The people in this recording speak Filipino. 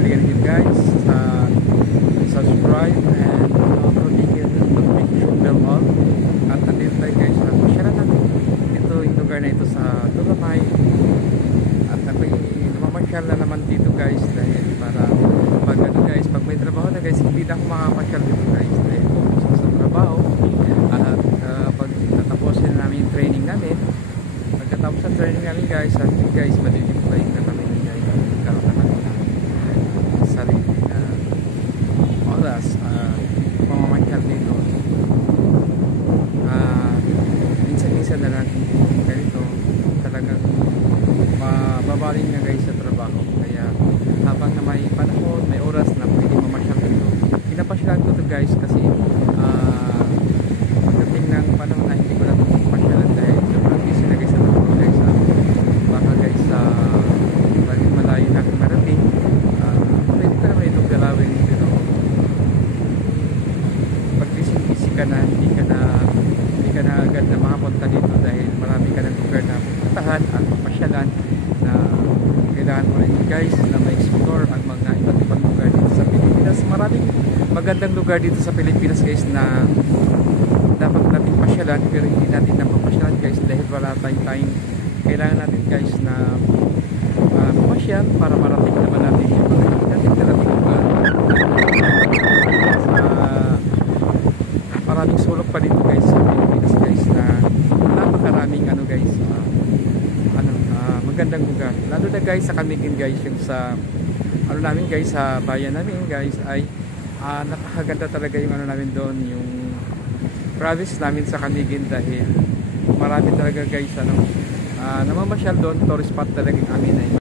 again guys sa subscribe and notification bell on. At nandito tayo guys sa masyara natin ito yung lugar na ito sa Tulamay. At ako'y namamasyal na naman dito guys dahil para pag ano guys, pag may trabaho na guys, hindi na ako makamasyal dito guys dahil focus sa trabaho. At pag tatapusin namin yung training namin, pagkatapos sa training namin guys, at guys madidiploy na kami guys, karoon na kami na sarili na oras mamamasyal dito. Minsan na lang ganito talagang mababaling na guys sa trabaho, kaya habang na may panahon, may oras na pwede mamasyal dito, pinapasyalan ko to guys kasi pagdating ng panahon na hindi ko na pasyalan dahil sobrang busy na guys sa trabaho guys. Baka guys malayo na akong marating, pwede ka naman itong galawin, pero pag busy ka na, hindi ka na agad na makapunta dito dahil marami ka ng lugar na pupuntahan at mapasyalan na kailangan mo rin guys na ma-explore ang mga iba't ibang lugar dito sa Pilipinas. Maraming magandang lugar dito sa Pilipinas guys na dapat natin pasyalan, pero hindi natin napapasyalan guys dahil wala tayong kailangan natin guys na pumasyal para marating naman natin yung mga hindi natin narating lugar. Maraming sulok pa dito guys sa Pilipinas guys na napakaraming ano guys magandang lugar, lalo na guys sa Camiguin guys, yung sa ano namin guys, sa bayan namin guys ay napakaganda talaga yung ano namin doon, yung province namin sa Camiguin dahil marami talaga guys namamasyal doon, tourist spot talaga yung amin ay